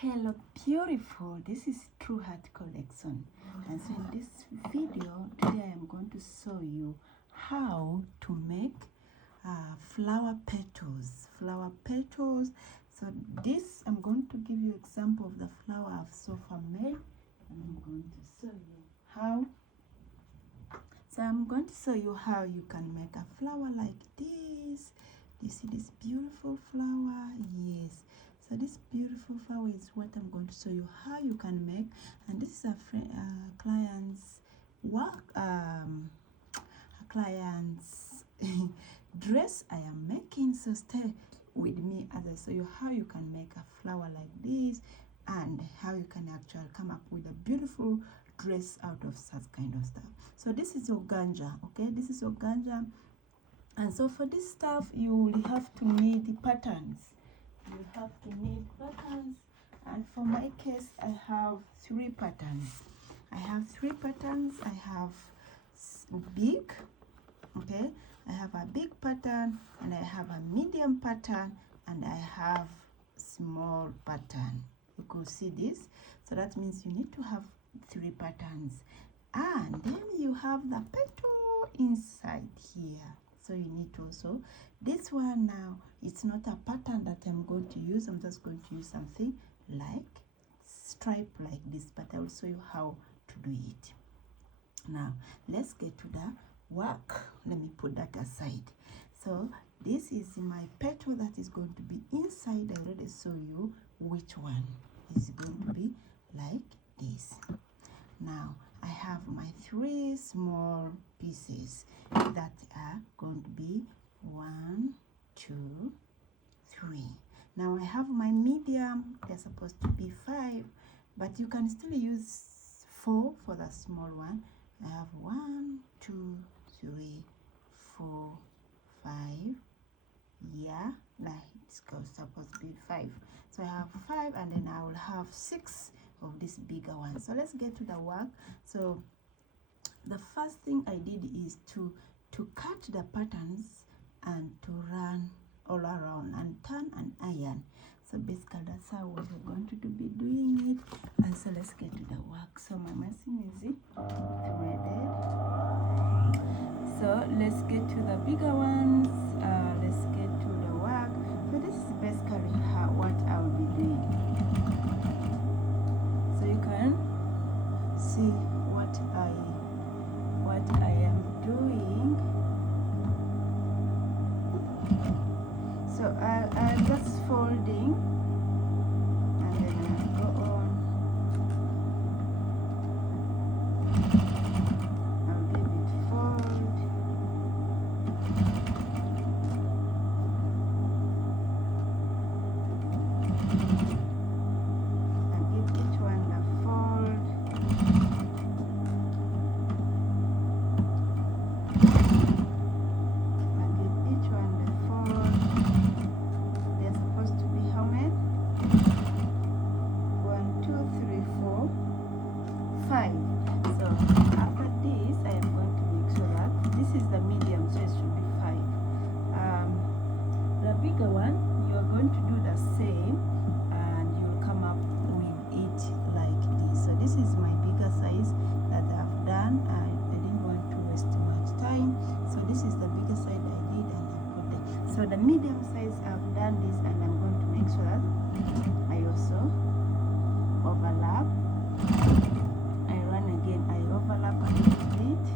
Hello beautiful, this is TRU-HART collection, and so in this video today I am going to show you how to make flower petals. So this, I'm going to give you example of the flower I've so far made, and I'm going to show you how. So I'm going to show you how you can make a flower like this. You see this beautiful flower? Yes. So this beautiful flower is what I'm going to show you how you can make, and this is a client's work, a client's dress I am making. So stay with me as I show you how you can make a flower like this, and how you can actually come up with a beautiful dress out of such kind of stuff. So this is organza, okay? This is organza, and so for this stuff you will have to need the patterns. You have to need patterns, and for my case I have 3 patterns. I have 3 patterns. I have big, okay, I have a big pattern, and I have a medium pattern, and I have small pattern. You could see this. So that means you need to have 3 patterns, and then you have the petal inside here. So you need to also, this one now, it's not a pattern that I'm going to use. I'm just going to use something like stripe like this, but I will show you how to do it. Now let's get to the work. Let me put that aside. So this is my petal that is going to be inside. I already show you which one is going to be like this. Now I have my 3 small pieces that are going to be 1, 2, 3. Now I have my medium. They're supposed to be 5, but you can still use 4 for the small one. I have 1, 2, 3, 4, 5. Yeah, like it's supposed to be 5. So I have 5, and then I will have 6 of this bigger one. So let's get to the work. So the first thing I did is to cut the patterns and to run all around and turn and iron. So basically that's how we're going to be doing it. And so let's get to the work. So my machine is threaded. So let's get to the bigger ones. Let's get to the work. So this is basically what I'll be doing. So you can see what I am doing. So I'm just folding, and then I go on. I'll give it fold. And give each one the fold. And give each one the fold. They're supposed to be how many? 1, 2, 3, 4, 5. So after this, I am going to make sure that this is the medium, so it should be 5. The bigger one, you are going to do the same, and you'll come up with it like this. So this is my bigger size that I've done. I didn't want to waste too much time, so this is the bigger size I did, and I put there. So the medium size, I've done this, and I'm going to make sure that I also overlap. I run again. I overlap a little bit.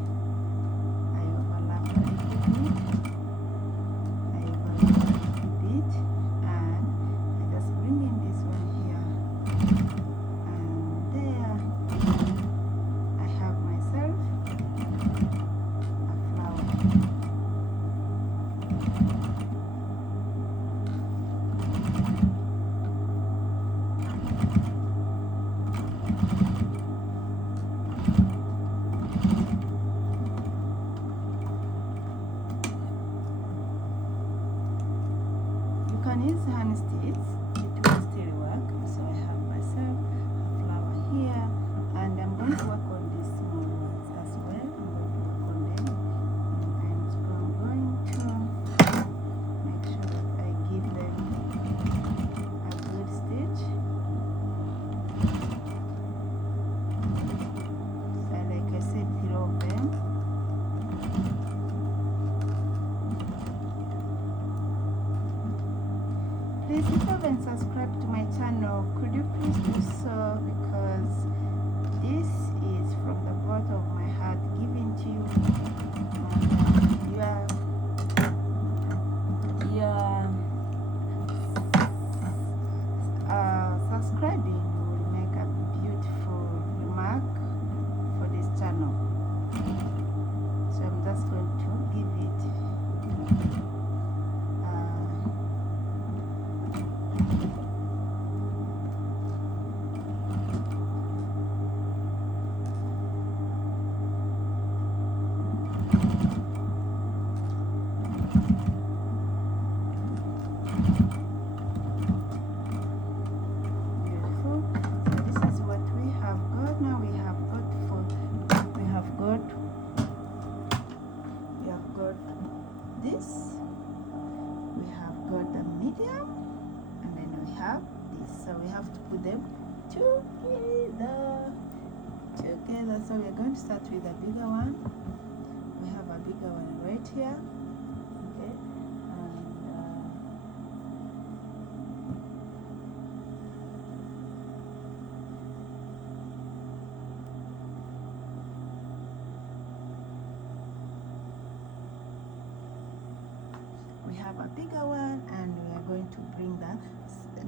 I overlap a little bit. I overlap a little bit, and I just bring in this one here, and there I have myself a flower. You can use hand stitches, it will still work. So I have myself a flower here, and I'm going to work on these small ones as well. I'm going to work on them, and I'm going to make sure that I give them a good stitch. Please, if you haven't subscribed to my channel, could you please do so, because this is from the bottom of my heart giving to you. Subscribing will make a beautiful remark for this channel. So I'm just going to give it this, we have got the medium, and then we have this. So we have to put them together. So we're going to start with a bigger one. We have a bigger one right here. Okay, we have a bigger one, and we are going to bring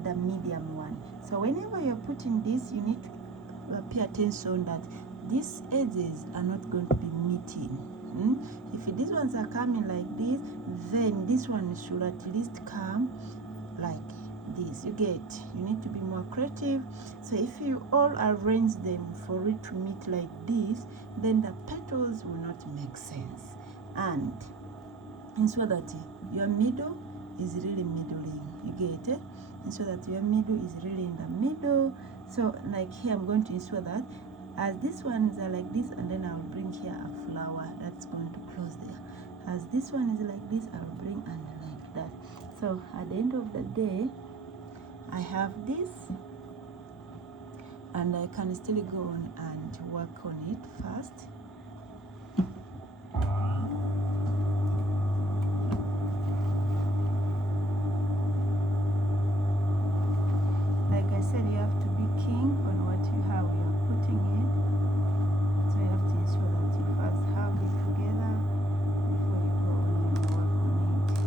the medium one. So whenever you're putting this, you need to pay attention that these edges are not going to be meeting. If these ones are coming like this, then this one should at least come like this. You get, you need to be more creative. So if you all arrange them for it to meet like this, then the petals will not make sense, and ensure that your middle is really middling. You get it? Ensure that your middle is really in the middle. So like here, I'm going to ensure that as these ones are like this, and then I'll bring here a flower that's going to close there. As this one is like this, I'll bring and like that. So at the end of the day, I have this, and I can still go on and work on it first. Like I said, you have to be king on what you have. You are putting it, so you have to ensure that you first have it together before you go on and work on it.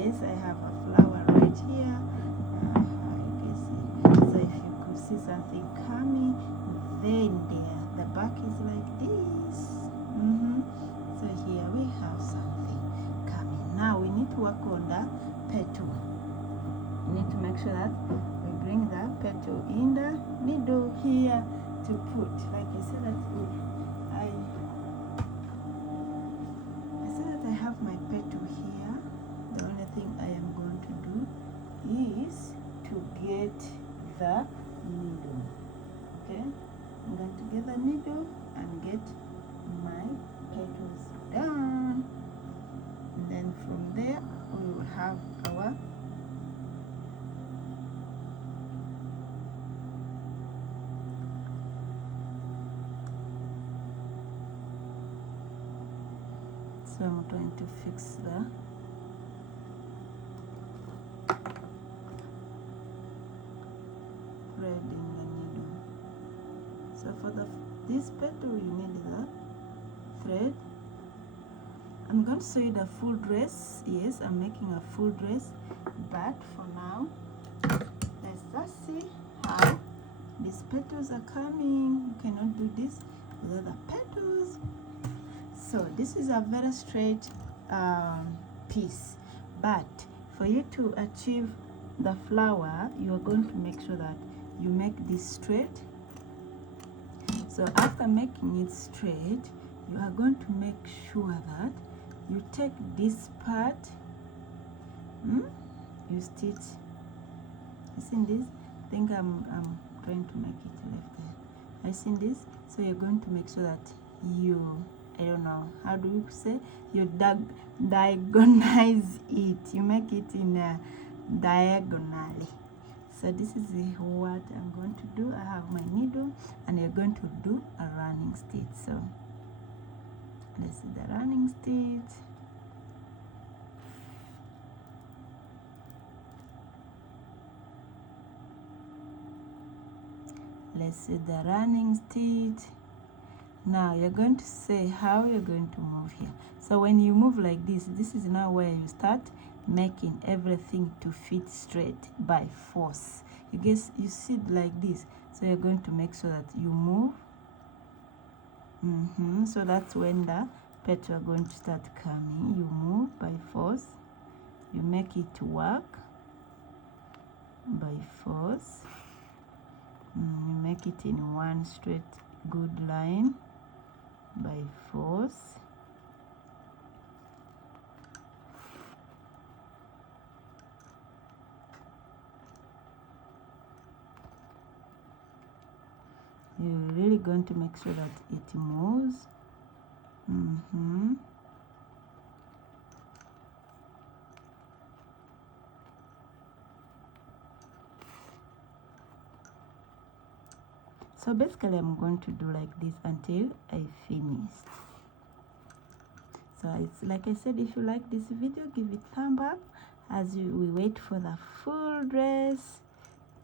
Yes, I have a flower right here. You can see. So if you could see something coming, then the back is like this. So here we have something coming. Now we need to work on the petal. We need to make sure that we bring the petal in the middle here to put. Like I said that I have my petal here. The only thing I am going to do is to get the needle. Okay, I'm going to get the needle and get my petals done, and then from there we will have our so I'm trying to fix the thread in the needle. So for this petal you need the thread. I'm going to show you the full dress. Yes, I'm making a full dress, but for now let's just see how these petals are coming. You cannot do this without the petals. So this is a very straight piece, but for you to achieve the flower, you are going to make sure that you make this straight. So after making it straight, you are going to make sure that you take this part, you stitch. You see this? I think I'm trying to make it left there. I see this? So you're going to make sure that you, I don't know, how do you say? You diagonalize it. You make it in a diagonally. So this is what I'm going to do. I have my needle and you're going to do a running stitch. So let's see the running stitch. Let's see the running stitch. Now you're going to say how you're going to move here. So when you move like this, this is now where you start making everything to fit straight by force. You see it like this. So you're going to make sure that you move. So that's when the petals are going to start coming. You move by force. You make it work by force. You make it in one straight good line by force. You're really going to make sure that it moves. So basically I'm going to do like this until I finish. So it's like I said, if you like this video, give it thumb up as we wait for the full dress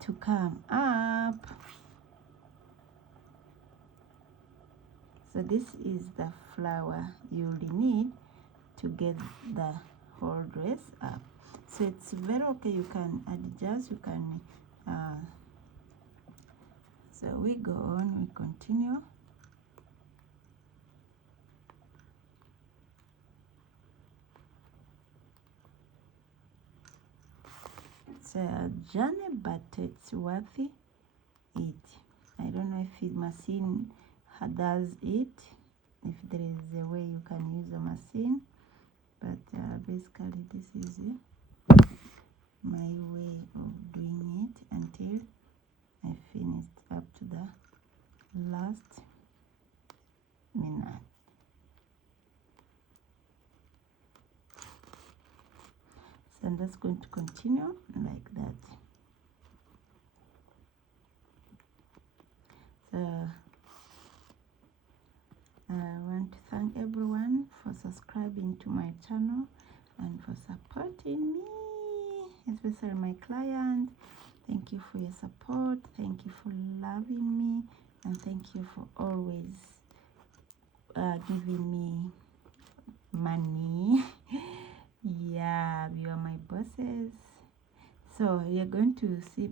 to come up. So this is the flower you will need to get the whole dress up. So it's very okay, you can adjust, you can so we go on, we continue. It's a journey, but it's worth it. I don't know if the machine does it, if there is a way you can use a machine, but basically this is my way of doing it until I finished up to the last minute. So I'm just going to continue like that. So I want to thank everyone for subscribing to my channel and for supporting me, especially my client. Thank you for your support. Thank you for loving me, and thank you for always giving me money. Yeah, you are my So you're going to see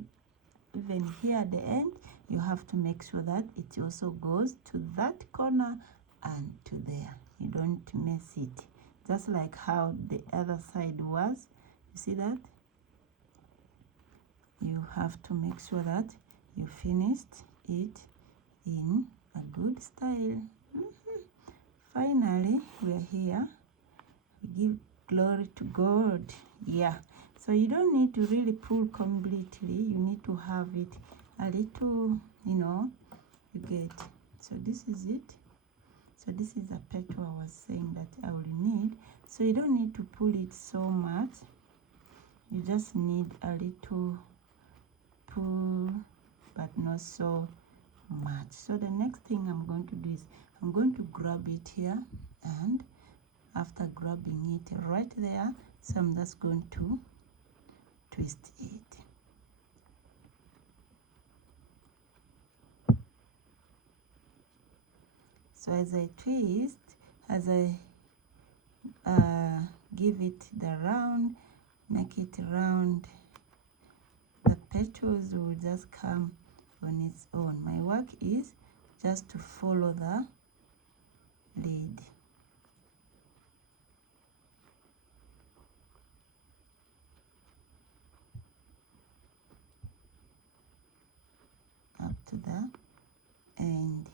even here at the end, you have to make sure that it also goes to that corner and to there. You don't mess it, just like how the other side was. You see that? You have to make sure that you finished it in a good style. Finally, we're here. We give glory to God. Yeah, so you don't need to really pull completely. You need to have it a little, you know, you get. So this is it. So this is a petal I was saying that I will need. So you don't need to pull it so much. You just need a little pull, but not so much. So the next thing I'm going to do is I'm going to grab it here, and after grabbing it right there, so I'm just going to twist it. So as I twist, as I give it the round, make it round, the petals will just come on its own. My work is just to follow the lead. Up to the end